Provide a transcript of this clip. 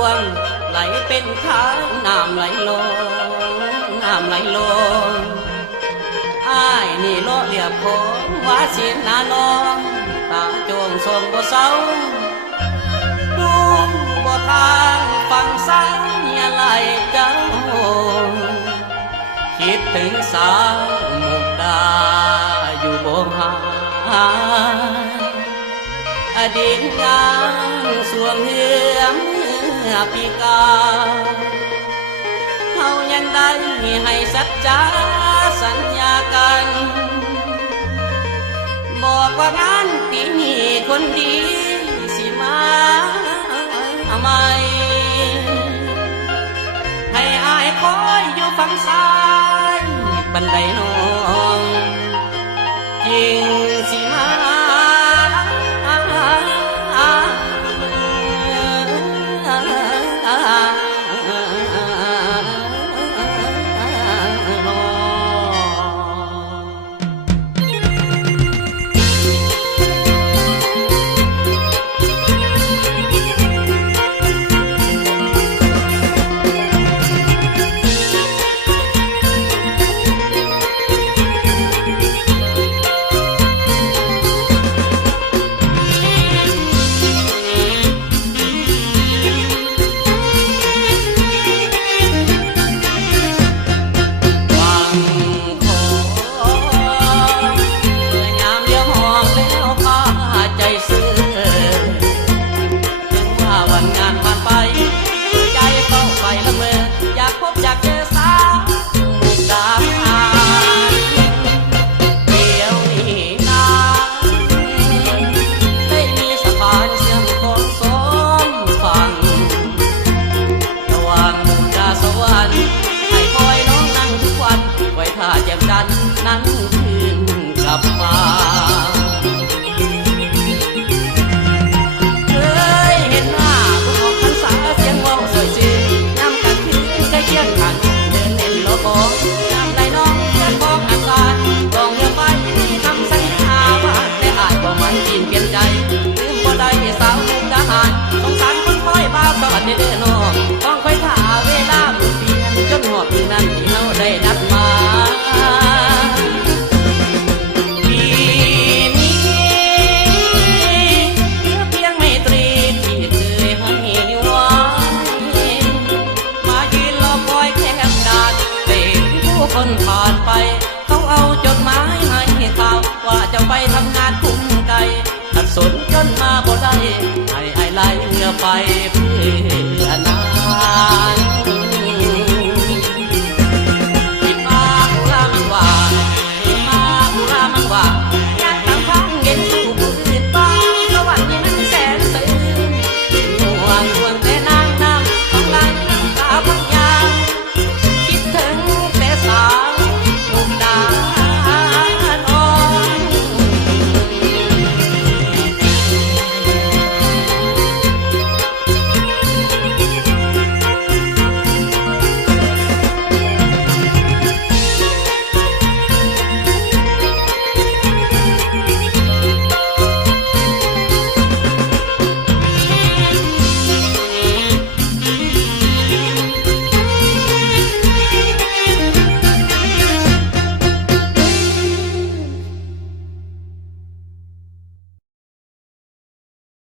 วงไหลเป็นทางน้ำไหลลงน้ำไหลลงอ้ายนี่โลเรียบโขงว่าสินนาลองตาจวงทรงบ่เศร้าดูบ่ทางฟังสายอย่าไหลเจ้าคิดถึงสาวมุกดาอยู่บ่ห่างอดีตงานสวงเหือมปีกาเขายังได้ให้สัจจาสัญญากันบอกว่างานปีนี้คนดีสิมาใหม่ให้อายคอยอยู่ฝั่งซ้ายบันไดน้องจริงสิมานั้นคืนกลับมาเคยเห็นหน้าผู้ออกพรรษาเสียงว่าวสวยซื่อน้ำกันคืนใกล้เคียงกันเดินเล่นโลโก้น้ำไหลน้องเพื่อนบอกอากาศกองเรือไปทำสัญญาว่าแต่อาจบ่มันกินเปลี่ยนใจลืมบ่ได้สาวมุกดาหารสงสารคนคอยบ้าสวัสดีเด้อน้องต้องคอยท่าเวลาหมุนเปลี่ยนจนหอบที่นั่นที่เฮาได้นัดมาคนผ่านไปเขาเอาจดหมายให้ข่าวว่าจะไปทำงานคุ้มไก่ขัดสนจนมาบ่ได้ให้ไล่เงือไปเพื่อนาน